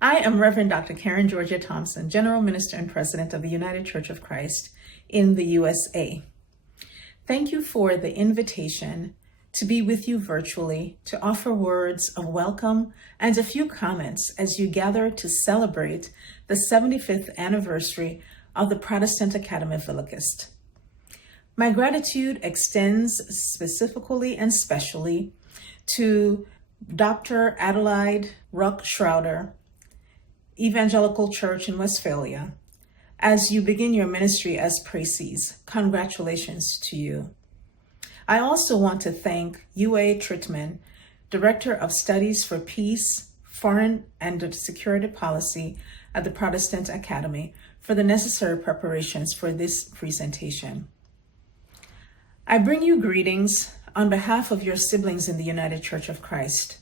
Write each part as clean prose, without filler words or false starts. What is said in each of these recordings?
I am Reverend Dr. Karen Georgia Thompson, General Minister and President of the United Church of Christ in the USA. Thank you for the invitation to be with you virtually, to offer words of welcome and a few comments as you gather to celebrate the 75th anniversary of the Protestant Academy of Villigst. My gratitude extends specifically and specially to Dr. Adelaide Ruck Schroeder, Evangelical Church in Westphalia, as you begin your ministry as Praesies. Congratulations to you. I also want to thank UA Trittman, Director of Studies for Peace, Foreign and Security Policy at the Protestant Academy, for the necessary preparations for this presentation. I bring you greetings on behalf of your siblings in the United Church of Christ.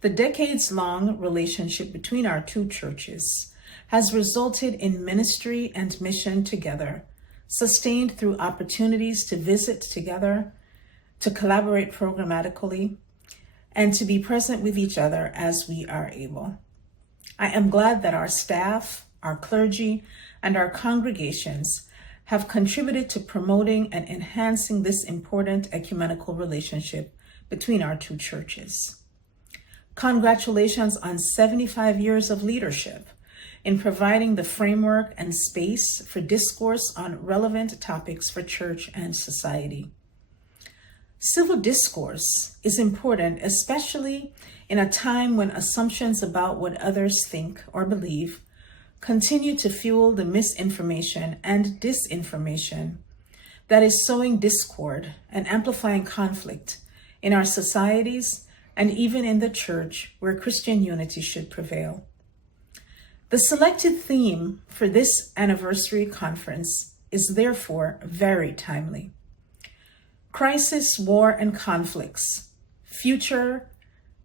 The decades-long relationship between our two churches has resulted in ministry and mission together, sustained through opportunities to visit together, to collaborate programmatically, and to be present with each other as we are able. I am glad that our staff, our clergy, and our congregations have contributed to promoting and enhancing this important ecumenical relationship between our two churches. Congratulations on 75 years of leadership in providing the framework and space for discourse on relevant topics for church and society. Civil discourse is important, especially in a time when assumptions about what others think or believe continue to fuel the misinformation and disinformation that is sowing discord and amplifying conflict in our societies and even in the church where Christian unity should prevail. The selected theme for this anniversary conference is therefore very timely. Crisis, war, and conflicts, future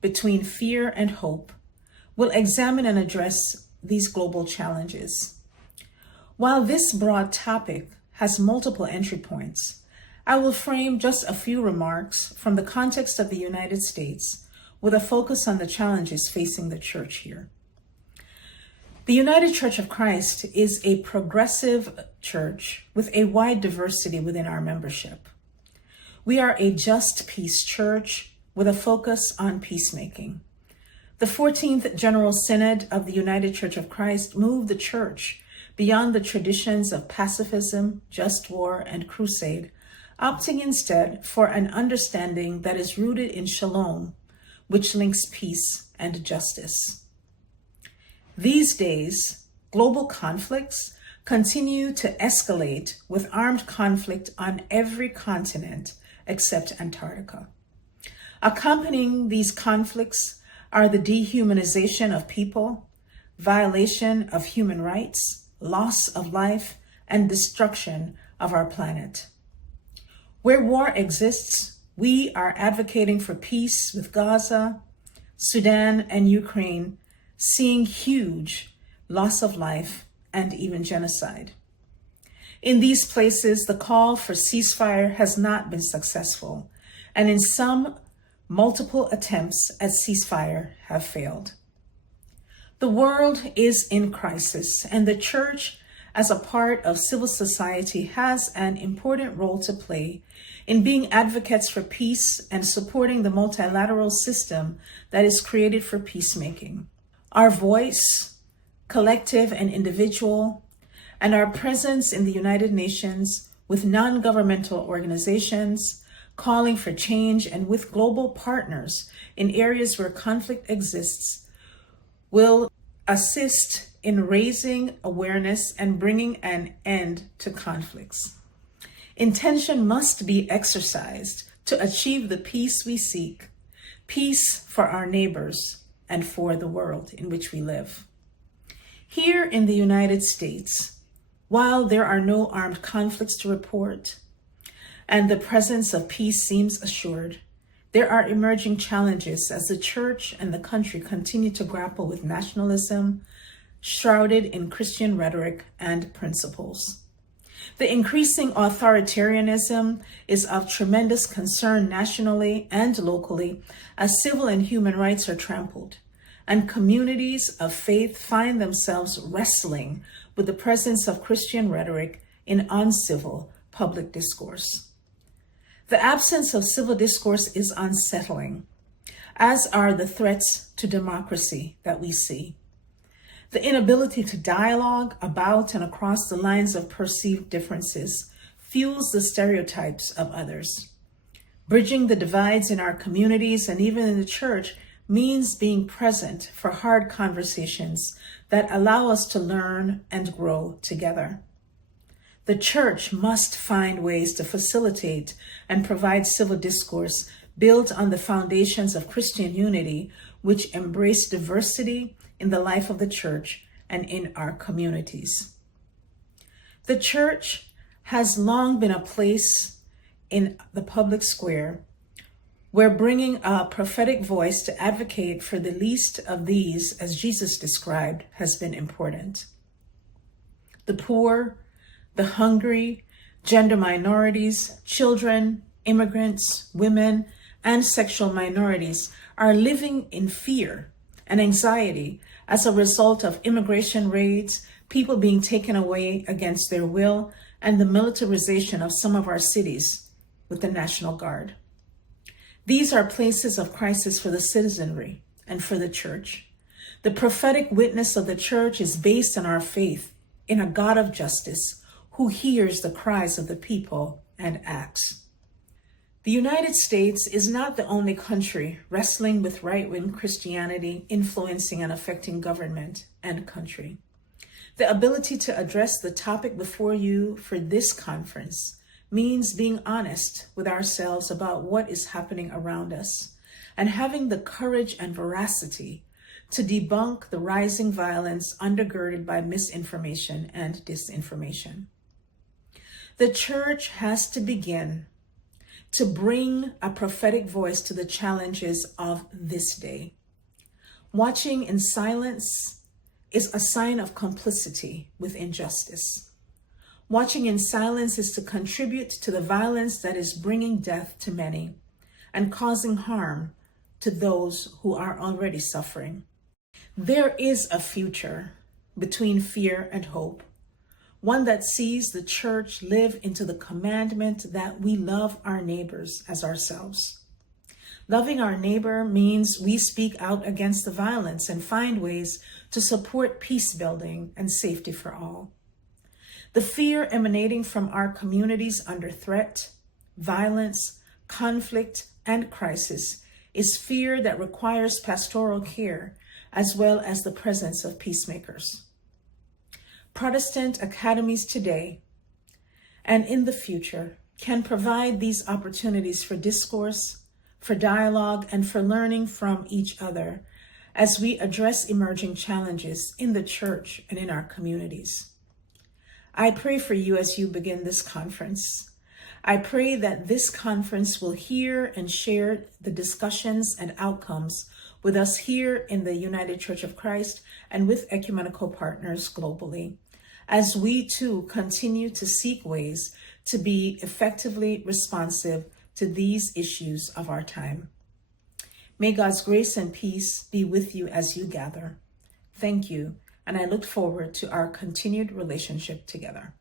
between fear and hope, will examine and address these global challenges. While this broad topic has multiple entry points, I will frame just a few remarks from the context of the United States with a focus on the challenges facing the church here. The United Church of Christ is a progressive church with a wide diversity within our membership. We are a just peace church with a focus on peacemaking. The 14th General Synod of the United Church of Christ moved the church beyond the traditions of pacifism, just war, and crusade, opting instead for an understanding that is rooted in shalom, which links peace and justice. These days, global conflicts continue to escalate with armed conflict on every continent except Antarctica. Accompanying these conflicts are the dehumanization of people, violation of human rights, loss of life, and destruction of our planet. Where war exists, we are advocating for peace with Gaza, Sudan, and Ukraine, seeing huge loss of life and even genocide. In these places, the call for ceasefire has not been successful, and in some, multiple attempts at ceasefire have failed. The world is in crisis, and the church, as a part of civil society, has an important role to play in being advocates for peace and supporting the multilateral system that is created for peacemaking. Our voice, collective and individual, and our presence in the United Nations with non-governmental organizations calling for change and with global partners in areas where conflict exists will assist in raising awareness and bringing an end to conflicts. Intention must be exercised to achieve the peace we seek, peace for our neighbors and for the world in which we live. Here in the United States, while there are no armed conflicts to report and the presence of peace seems assured, there are emerging challenges as the church and the country continue to grapple with nationalism, shrouded in Christian rhetoric and principles. The increasing authoritarianism is of tremendous concern nationally and locally as civil and human rights are trampled, and communities of faith find themselves wrestling with the presence of Christian rhetoric in uncivil public discourse. The absence of civil discourse is unsettling, as are the threats to democracy that we see. The inability to dialogue about and across the lines of perceived differences fuels the stereotypes of others. Bridging the divides in our communities and even in the church means being present for hard conversations that allow us to learn and grow together. The church must find ways to facilitate and provide civil discourse built on the foundations of Christian unity, which embrace diversity in the life of the church and in our communities. The church has long been a place in the public square where bringing a prophetic voice to advocate for the least of these, as Jesus described, has been important. The poor, the hungry, gender minorities, children, immigrants, women, and sexual minorities are living in fear and anxiety as a result of immigration raids, people being taken away against their will, and the militarization of some of our cities with the National Guard. These are places of crisis for the citizenry and for the church. The prophetic witness of the church is based on our faith in a God of justice who hears the cries of the people and acts. The United States is not the only country wrestling with right-wing Christianity influencing and affecting government and country. The ability to address the topic before you for this conference means being honest with ourselves about what is happening around us and having the courage and veracity to debunk the rising violence undergirded by misinformation and disinformation. The church has to begin to bring a prophetic voice to the challenges of this day. Watching in silence is a sign of complicity with injustice. Watching in silence is to contribute to the violence that is bringing death to many and causing harm to those who are already suffering. There is a future between fear and hope, one that sees the church live into the commandment that we love our neighbors as ourselves. Loving our neighbor means we speak out against the violence and find ways to support peace building and safety for all. The fear emanating from our communities under threat, violence, conflict, and crisis is fear that requires pastoral care as well as the presence of peacemakers. Protestant academies today and in the future can provide these opportunities for discourse, for dialogue, and for learning from each other as we address emerging challenges in the church and in our communities. I pray for you as you begin this conference. I pray that this conference will hear and share the discussions and outcomes with us here in the United Church of Christ and with ecumenical partners globally, as we too continue to seek ways to be effectively responsive to these issues of our time. May God's grace and peace be with you as you gather. Thank you, and I look forward to our continued relationship together.